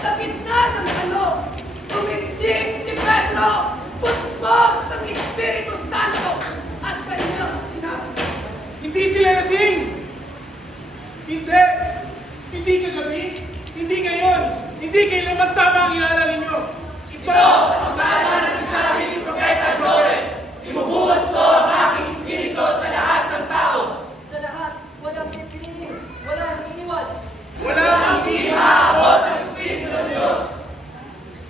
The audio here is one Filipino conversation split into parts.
sa gitna ng alog, tumindig si Pedro, puspos ng Espiritu Santo at kanyang sinabi, Hindi sila lasing! Hindi! Hindi kagabi! Hindi ngayon! Hindi kailan magtama ang ilala ninyo! Ito! Sana na sinasabi ni Propeta Joel, ibubuhos ko ang aking espiritu sa lahat ng tao. Sa lahat, walang pipiliin, walang iiwan. Wala Hindi maaabot ang espiritu ng Diyos.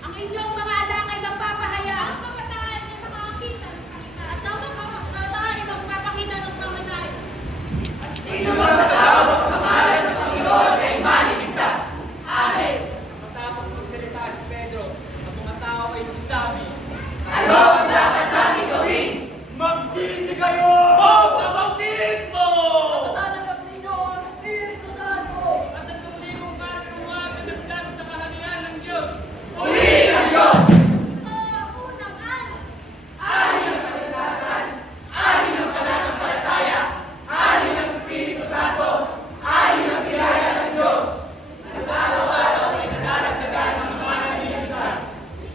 Ang inyong mga anak ay magpapahaya. Ang pagkataan ay makakita ng kahina. At ang mga kabataan ay magpapakita ng panganay. Sino man matawag sa ngalan ng Panginoon ay maliligtas. Amen. Matapos magsalita si Pedro, ang mga tao ay nagsabi, Ano ang dapat namin gawin? Magsisi kayo! Bautismo! Patatanggap ninyo ang Espiritu Santo. At ang tulimong karunungan na naglag sa kaharian ng Diyos. Purihin ang Diyos! Ito ang unang ano. Alin ang kaligtasan, alin ang pananampalataya, alin ang Espiritu Santo, alin ang biyaya ng Diyos. Nag-araw-araw ay nagdaragdagan ang mga naliligtas.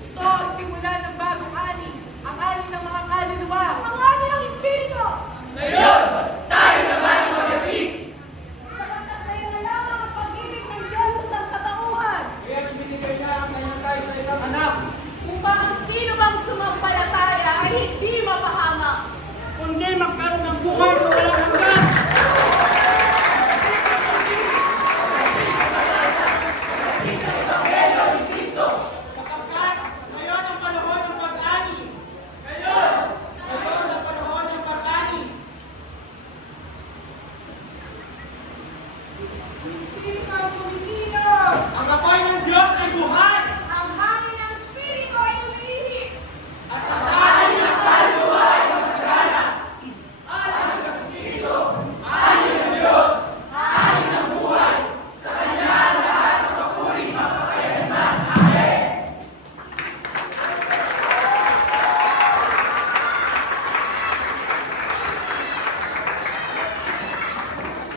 ito ang simula ng bagong ani, ang ani ng mga kaluluwa. Ang ano ng Espiritu. Ngayon, tayo naman ang mag-asik. Sapagkat sa iyo na lamang ang pag-ibig ng Diyos sa sangkatauhan. Kaya ibinigay niya ang kanyang tayo sa isang anak. Upang ang sino mang sumampalataya ay hindi mapahamak. Kundi magkaroon ng buhay na walang hanggan! Sapagkat ngayon ang panahon ng pag-ani. Ngayon ang panahon ng pag-ani. Espiritu ang Pilipinos! Ang apoy ng Diyos ay buhay.